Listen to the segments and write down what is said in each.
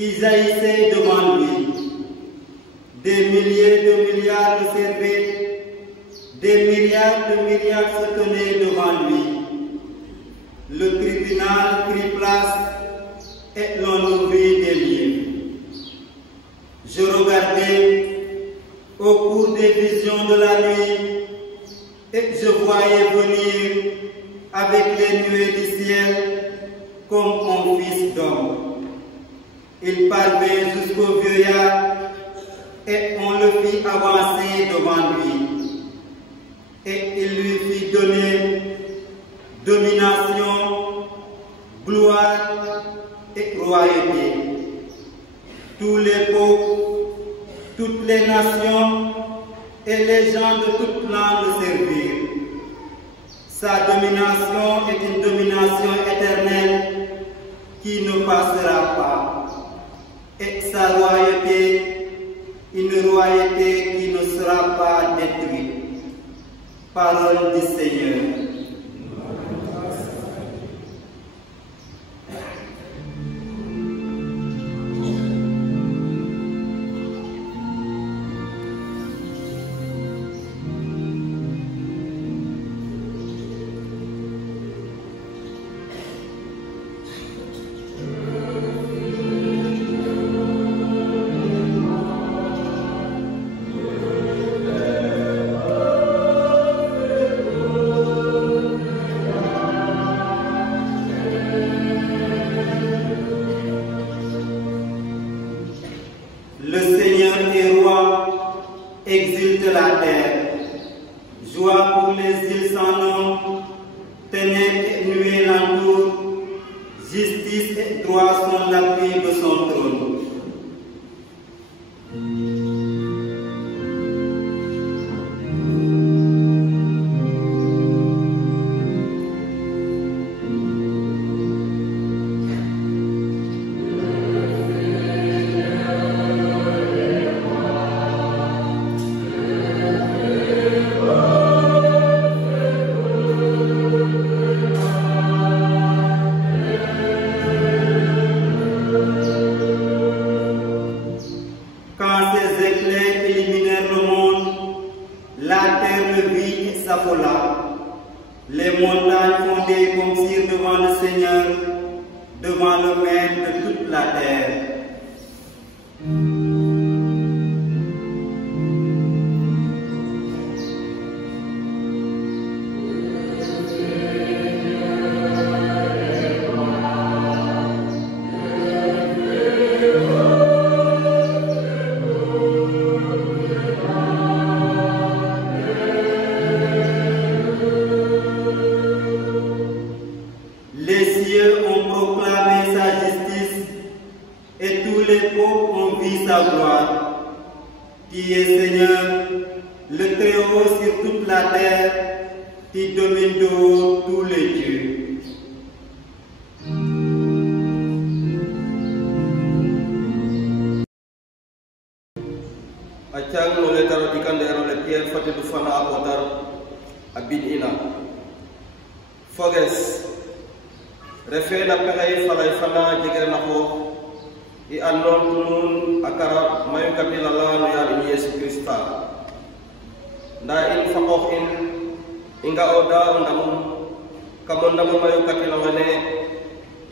qui jaillissaient devant lui. Des milliers de milliards le servaient, des milliards de milliards se tenaient devant lui. Le tribunal prit place et l'on ouvrit des livres. Je regardais au cours des visions de la nuit et je voyais venir avec les nuées du ciel comme un fils d'homme. Il parvint jusqu'au vieillard et on le fit avancer devant lui. Et il lui fit donner domination, gloire et royauté. Tous les peuples, toutes les nations et les gens de toute langue le servirent. Sa domination est une domination éternelle qui ne passera pas. Et sa royauté, une royauté qui ne sera pas détruite. Parole du Seigneur. Le Seigneur est roi, exulte la terre. Joie pour les îles sans nom, ténèbres et nuées l'entourent, justice et droit sont l'appui de son trône. Les montagnes fondées comme cire devant le Seigneur, devant le Maître de toute la terre. Les cieux ont proclamé sa justice et tous les peuples ont vu sa gloire. Qui est Seigneur, le Très-Haut sur toute la terre, qui domine de haut tous les dieux. Acang mulai taruh ikan daerah lepian fati dufana apotar abin ina. Foges refe na pexey falay fana jeger na xoox I annon tunun akara mayu katilala no yarin Yesu Krista nda in fa xoox in inga oda ndamum kamo ndamu mayu katilala ne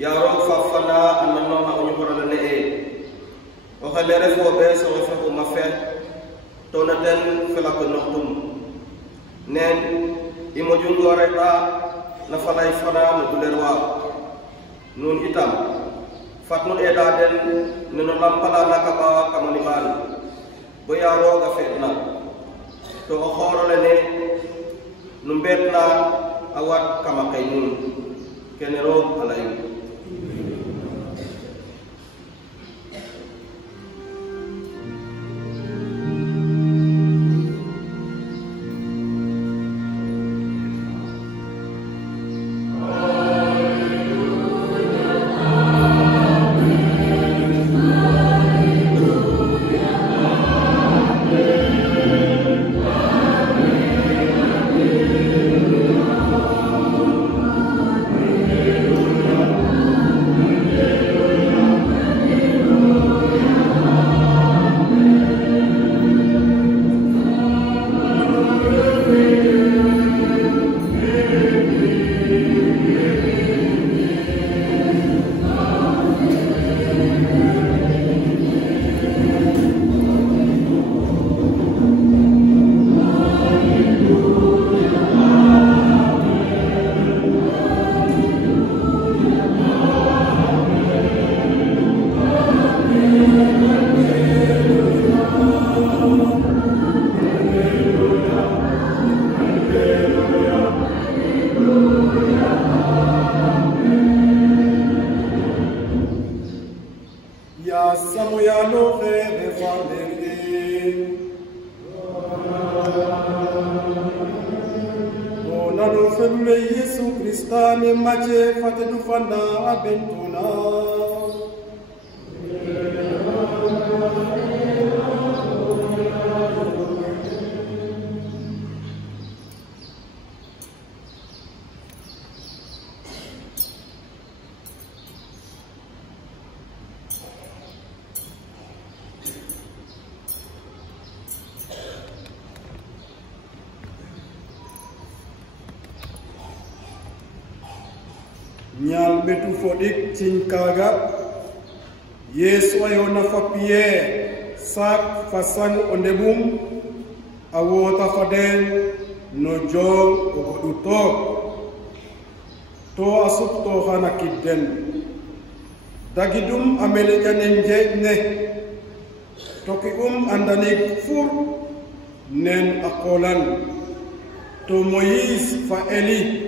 yaro fa fana anno na o ñuxorana ne e o xele ref wo be so fe ko ma fe to na den fela ko noxtum nen I moju ngoreta na falay fana no duler wa nun itam fatmun eda den neno lampala nakaba kamani bal boya roga fetna to o khorole ne numbetna awat kama kaynun kenero alayu no felule Yesu Krista ne mache fate dufanda abentuna. Nyal betu fodik cinkaga Yesu ayona fapie sak fasang ondebum awota faden no jong ogoduto to asup to hana kidden dagidum amele janenje ne toki andanik fur nen akolan to Moïse fa Eli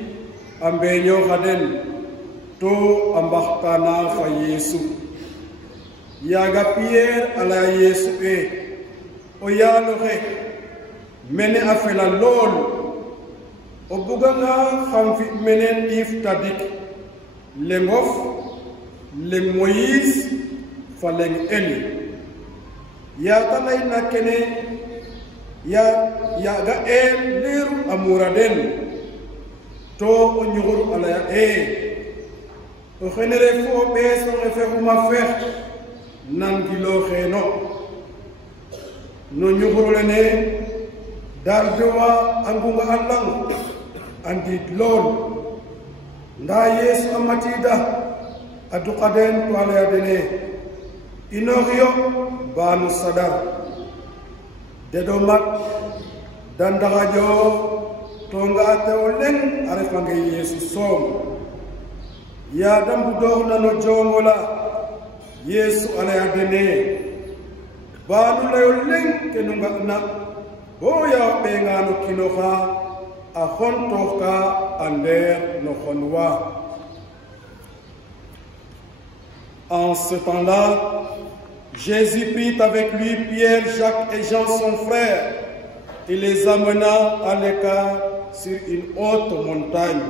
ambenyo haden to ambahtana fa Yesu yaga Pierre ala Yesu o yalo he mene afela lol o buganga khamfi menen if tadik lengof le Moïse fa leng Eli ya tanay na kene ya ga liru amuraden to o nyuguru ala o genere fo beso referuma fer nan gilo kheno no nyugurulene darbewa angunga allang andi lol nda Yesu amatida adukaden to ala dene inorio banu sadar dedomat dan dagajo tonga teolen arefange Yesu som ya dambu dohna no jongola Yesu ala yadene banu layo leng kenunga na boya benga no kinoha a hontoka ander no honwa. En ce temps-là, Jésus prit avec lui Pierre, Jacques et Jean son frère et les amena à l'écart sur une haute montagne.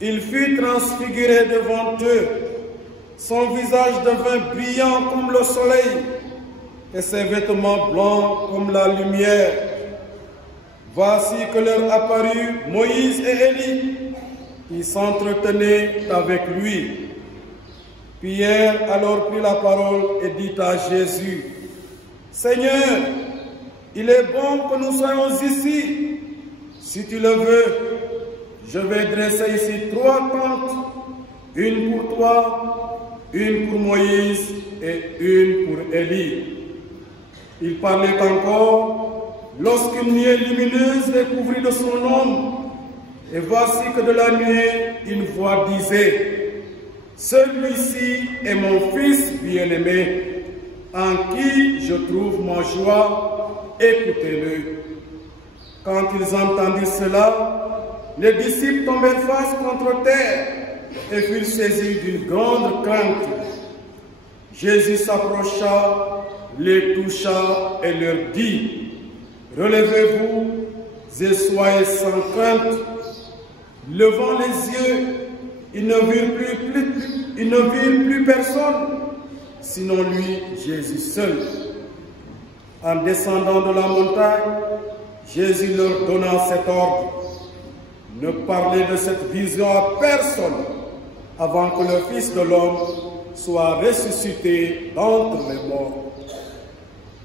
Il fut transfiguré devant eux, son visage devint brillant comme le soleil et ses vêtements blancs comme la lumière. Voici que leur apparut Moïse et Élie, qui s'entretenaient avec lui. Pierre alors prit la parole et dit à Jésus, « Seigneur, il est bon que nous soyons ici. Si tu le veux, je vais dresser ici 3 tentes, une pour toi, une pour Moïse et une pour Élie. » Il parlait encore lorsqu'une nuée lumineuse découvrit de son ombre. Et voici que de la nuée, une voix disait, « Celui-ci est mon fils bien-aimé, en qui je trouve ma joie, écoutez-le. » Quand ils entendirent cela, les disciples tombèrent face contre terre et furent saisis d'une grande crainte. Jésus s'approcha, les toucha et leur dit, « Relevez-vous et soyez sans crainte. » Levant les yeux, ils ne virent plus personne, sinon lui, Jésus seul. En descendant de la montagne, Jésus leur donna cet ordre. Ne parlez de cette vision à personne avant que le Fils de l'homme soit ressuscité d'entre les morts.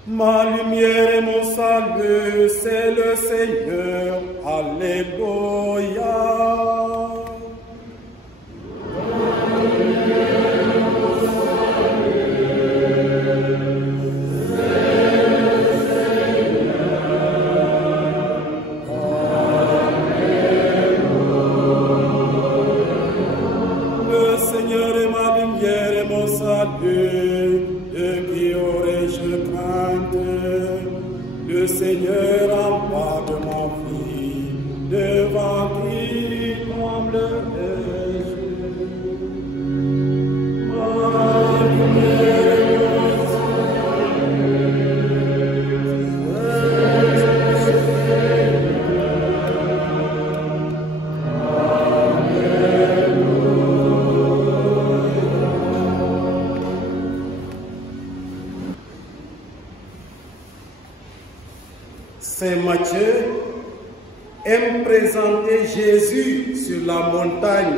Ma lumière et mon salut, c'est le Seigneur. Alléluia. Le Seigneur empare de ma vie, devant qui tremble les yeux. Saint Matthieu aime présenter Jésus sur la montagne.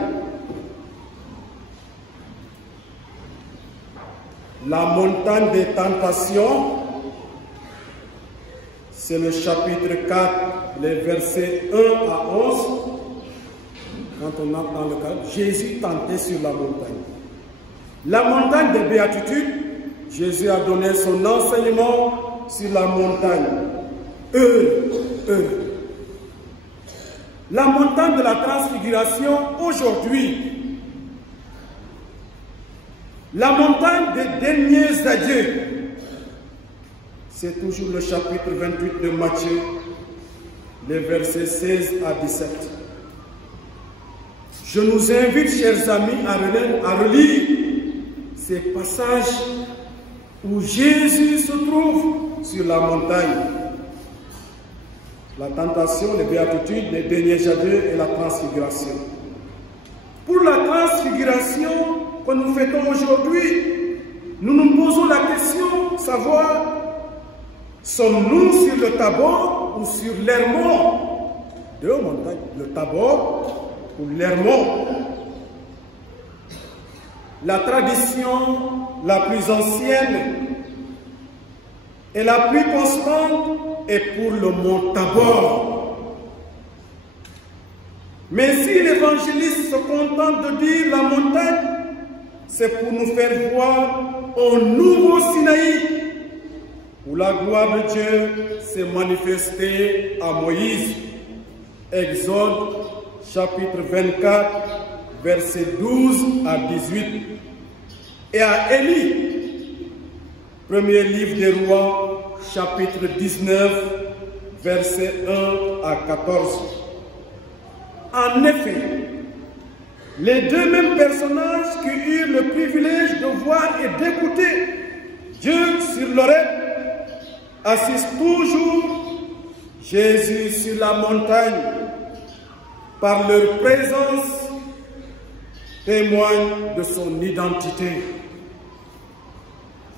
La montagne des tentations, c'est le chapitre 4, les versets 1 à 11. Quand on entre dans le cadre, Jésus tentait sur la montagne. La montagne des béatitudes, Jésus a donné son enseignement sur la montagne. La montagne de la transfiguration aujourd'hui. La montagne des derniers adieux. C'est toujours le chapitre 28 de Matthieu, les versets 16 à 17. Je nous invite, chers amis, à relire ces passages où Jésus se trouve sur la montagne. La tentation, les béatitudes, les derniers adieux et la transfiguration. Pour la transfiguration que nous fêtons aujourd'hui, nous nous posons la question, savoir, sommes-nous sur le Tabor ou sur l'Hermon? Deux montagnes, le Tabor ou l'Hermon. La tradition la plus ancienne et la plus constante est pour le mont Tabor. Mais si l'évangéliste se contente de dire la montagne, c'est pour nous faire voir un nouveau Sinaï, où la gloire de Dieu s'est manifestée à Moïse. Exode chapitre 24, versets 12 à 18. Et à Élie, premier livre des rois, chapitre 19, versets 1 à 14. En effet, les deux mêmes personnages qui eurent le privilège de voir et d'écouter Dieu sur l'oreille assistent toujours Jésus sur la montagne. Par leur présence, témoignent de son identité.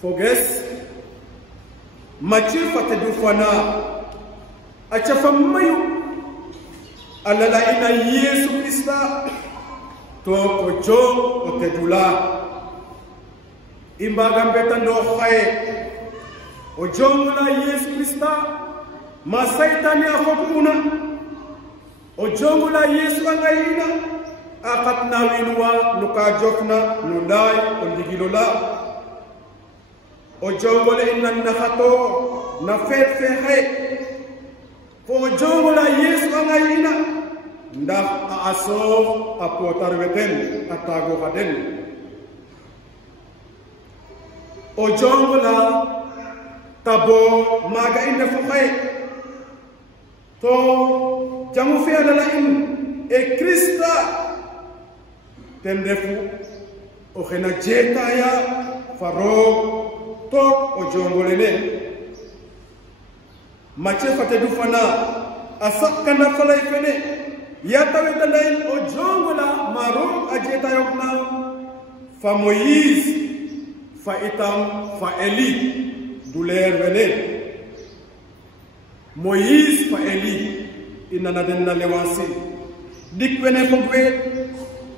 Foges, Matthieu Fatedou Fana, Achafamayu, Alala ina Yesu Christa, Toko Jo Otedula, Imbagambetando Hae, Ojongula Yesu Christa, Masaitani Afokuna, Ojongula Yesu Angaina, Akatna Winwa, Nukajokna, Nudai, Ondigilola, Ojongole Inanahato, Nafet Fehe, Ojongula Yesu Angaina, Ndaf Aso, Apotarweten, Atago Haden, Ojongula Tabo, Maga in the Fuhe, To Jamufia Lain, E Christa. Temdefu Ohena Jetaya Faro Tok Ojongolene Mache Fatedou Fana Asakana Falai Fene Yatawetalain Ojongola Maro Ajetayokna Fa Moïse Fa Itam Fa Eli Douler Vene Moïse Fa Eli Inanadenna Lewansi Dikwene Fogwe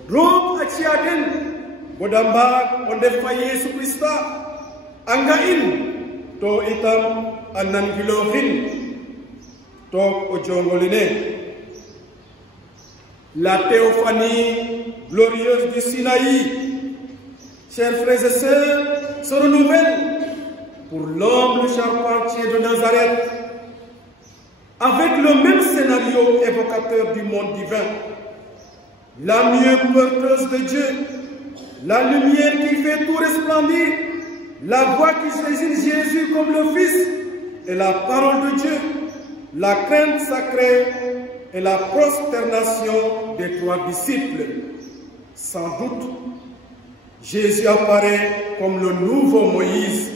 Rob achiaden bodamba onde fa Yesu Christa angain to itam anangilohin to ojongolene. La théophanie glorieuse du Sinaï, chers frères et sœurs, se renouvelle pour l'homme charpentier de Nazareth avec le même scénario évocateur du monde divin. La mieux porteuse de Dieu, la lumière qui fait tout resplendir, la voix qui saisit Jésus comme le Fils et la parole de Dieu, la crainte sacrée et la prosternation des trois disciples. Sans doute, Jésus apparaît comme le nouveau Moïse.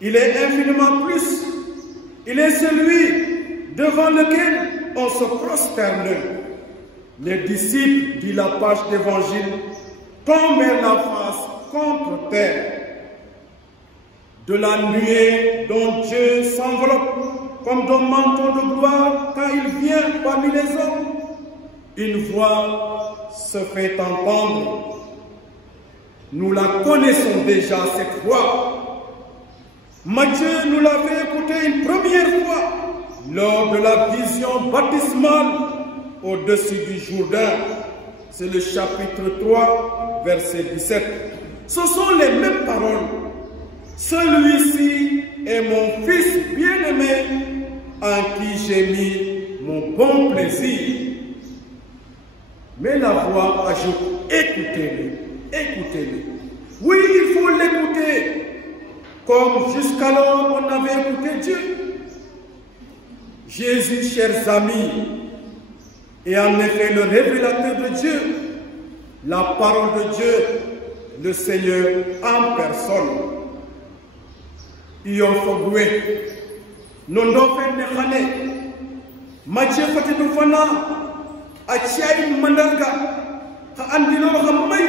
Il est infiniment plus. Il est celui devant lequel on se prosterne. Les disciples, dit la page d'évangile, tombèrent la face contre terre. De la nuée dont Dieu s'enveloppe comme d'un manteau de gloire quand il vient parmi les hommes. Une voix se fait entendre. Nous la connaissons déjà, cette voix. Matthieu nous l'avait écoutée une première fois lors de la vision baptismale au-dessus du Jourdain. C'est le chapitre 3, verset 17. Ce sont les mêmes paroles. Celui-ci est mon fils bien-aimé en qui j'ai mis mon bon plaisir. Mais la voix ajoute, écoutez-le, écoutez-le. Oui, il faut l'écouter, comme jusqu'alors on avait écouté Dieu. Jésus, chers amis, est en effet le révélateur de Dieu, la parole de Dieu, le Seigneur en personne. Iyo fogwe, nondo fe nekhane, Matthieu fatinu fana, achai mandarga, ha andilo khamay,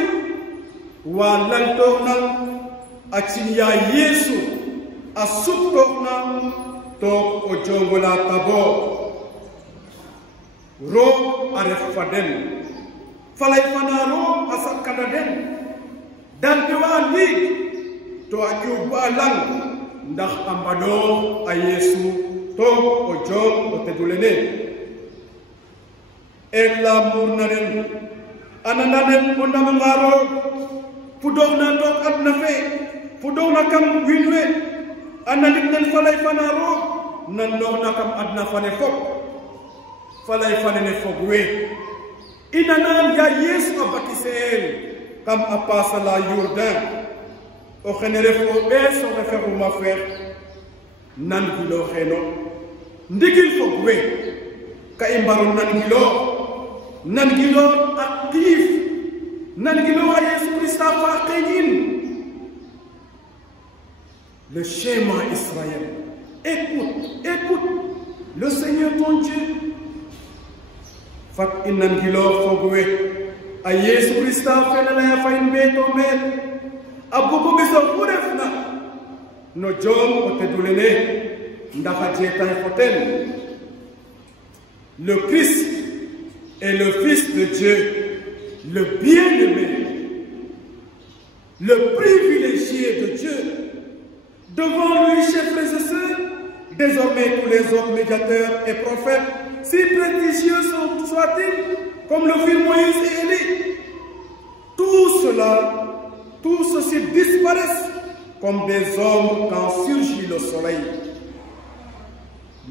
wa lantorna, achinya Yesu, asutokna, tok ojongola tabo. Ro arefaden, falay fana ro asakadaden, dan dewa ndig, to akiuba lang. Ndax ambador a Yesu to o jom o tedulene el l'amour nanen anananen o ndamangaro fudona tok adna fe fudona kam winwe ananik nan falay fanaro nan no kam adna fane fop falay fane ne fogwe inanan ya Yesu abatisel kam apasa la Jourdain. Au général, faut baisser son référent ma frère. Nan gilo xeno. Ndigil fo gwe. Ka imbaro nan gilo actif. Nan gilo a Yesu Christa fa xeyin. Le schéma Israël. Écoute. Le Seigneur ton Dieu. Fat inan gilo fo gwe. A Yesu Christa fa na ya fa inbe to mel. Abubu biso kurefna no jom otedulene ndaxa jeta foten. Le Christ est le Fils de Dieu, le bien-aimé, le privilégié de Dieu. Devant lui, chers frères et sœurs, désormais tous les autres médiateurs et prophètes, si prestigieux soient-ils, comme le firent Moïse et Élie, tout ceci disparaissent comme des hommes quand surgit le soleil.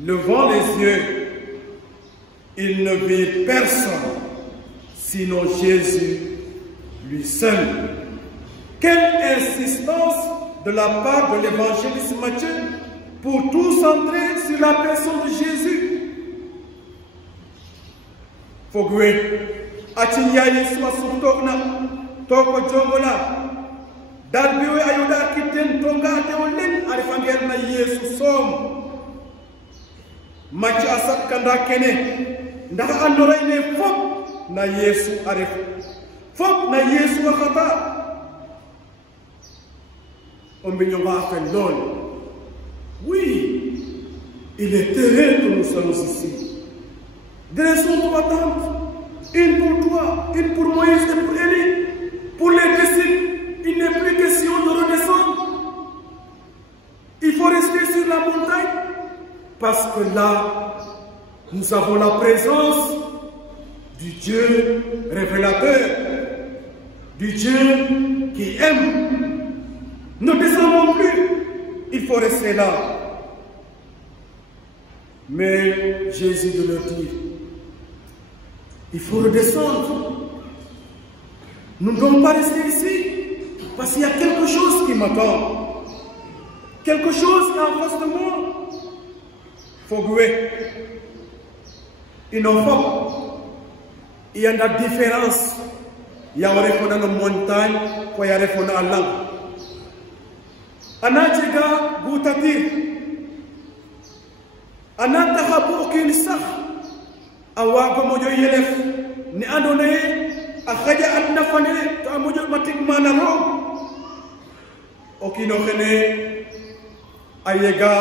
Levant les yeux, il ne vit personne, sinon Jésus, lui seul. Quelle insistance de la part de l'évangéliste Matthieu pour tout centrer sur la personne de Jésus. Fogwe, Atinyaye Swasutokna, Toko Jongola, Dalbiwe ayuda kiten tonga ate olen arifanger na Yesu som. Machi asak kanda kene. Ndaka andoray ne fop na Yesu arif. Fop na Yesu wakata. Ombinyo va afen lol. Oui, il est heureux que nous sommes ici. Dressons trois tentes. Une pour toi, une pour Moïse et pour Élie. Pour les disciples. Il n'est plus question de redescendre. Il faut rester sur la montagne parce que là, nous avons la présence du Dieu révélateur, du Dieu qui aime. Ne descendons plus. Il faut rester là. Mais Jésus de leur dire, il faut redescendre. Nous ne devons pas rester ici. Parce qu'il y a quelque chose qui m'attend. Quelque chose qui est en face de moi. Fogwe. Il y a une différence. Il y a une montagne, il y a une langue. Anatiga Boutatir. Anatahabu Kinsah. Awago Mojo Yelef. Ni Andone. Akhaja Adnafane. Tamujo Matik Manaro. Okino Hene Ayega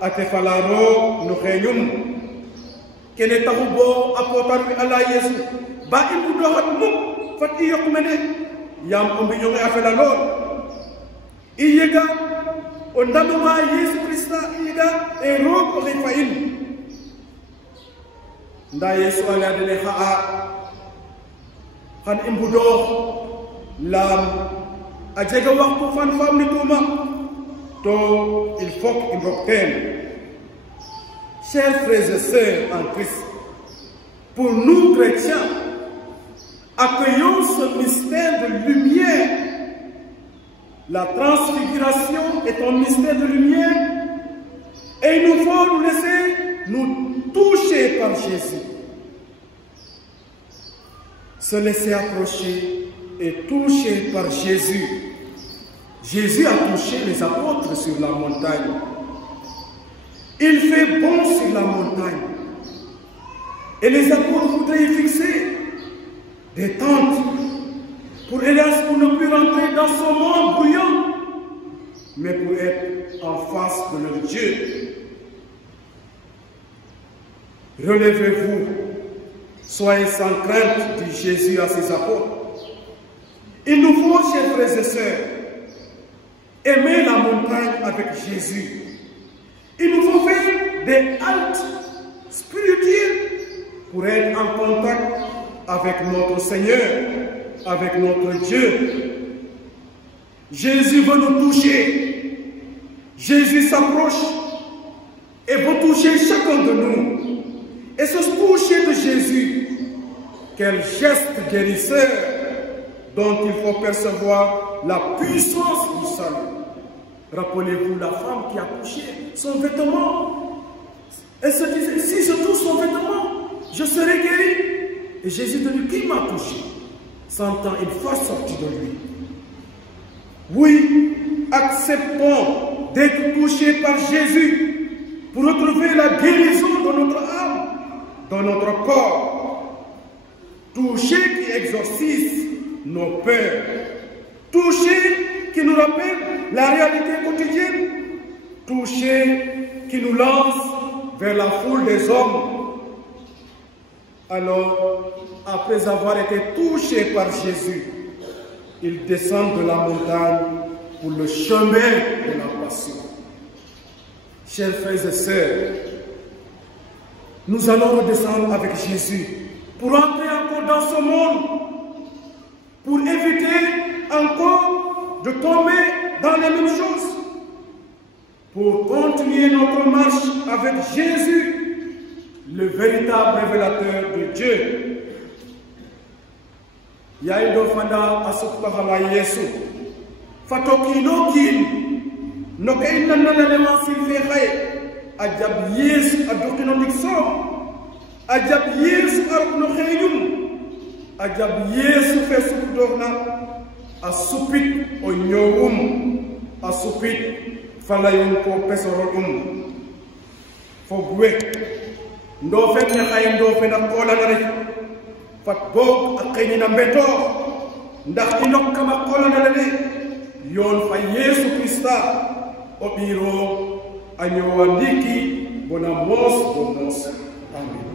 ate falaro no xeñum kene taxu bo a potar wi ala yesu ba i mbudoxat muk fat i yoq mene yaam o mbiñonge a fela lool i yega o ndamama yesu krista i yega e roog oxe fa in nda yesu a leya dene xa'a xan i mbudoox laam a jega waxtu fan faam ni tuuma to il faut que i mbog teen. Chers frères et sœurs en Christ, pour nous chrétiens, accueillons ce mystère de lumière. La transfiguration est un mystère de lumière et il nous faut nous laisser nous toucher par Jésus. Se laisser approcher et toucher par Jésus. Jésus a touché les apôtres sur la montagne. Il fait bon sur la montagne. Et les apôtres voudraient y fixer des tentes pour hélas pour ne plus rentrer dans ce monde bruyant, mais pour être en face de leur Dieu. Relevez-vous, soyez sans crainte, dit Jésus à ses apôtres. Il nous faut, chers frères et sœurs, aimer la montagne avec Jésus. Il nous faut faire des haltes spirituelles pour être en contact avec notre Seigneur, avec notre Dieu. Jésus veut nous toucher. Jésus s'approche et veut toucher chacun de nous. Et ce toucher de Jésus, quel geste guérisseur dont il faut percevoir la puissance du salut. Rappelez-vous la femme qui a touché son vêtement. Elle se disait, si je touche son vêtement, je serai guéri. Et Jésus dit, qui m'a touché? Sentant une force sortie de lui. Oui, acceptons d'être touchés par Jésus pour retrouver la guérison dans notre âme, dans notre corps. Toucher qui exorcise nos peurs. Toucher qui nous rappelle la réalité quotidienne. Toucher qui nous lance vers la foule des hommes. Alors, après avoir été touché par Jésus, il descend de la montagne pour le chemin de la passion. Chers frères et sœurs, nous allons redescendre avec Jésus pour entrer encore dans ce monde, pour éviter encore de tomber dans les mêmes choses, pour continuer notre marche avec Jésus, le véritable révélateur de Dieu. Yaido fanda asukpahama Yesu. Fatoki no kin. No kay nanana masil fexay. Ajab Yesu adokino dikso. Ajab Yesu arok no xeyum. Ajab Yesu fesuk dorna asupit o ñowum. Asupit falayum ko pesorotum. Fogwe. Ndo fek ne xay ndo fe na kola na rek. Fat boog ak xëy na mbetoo ndax inok kama kola na lene yoon fa Yesu Krista o ɓiiro a ñowa ndiki bona moos bo moos. Amen.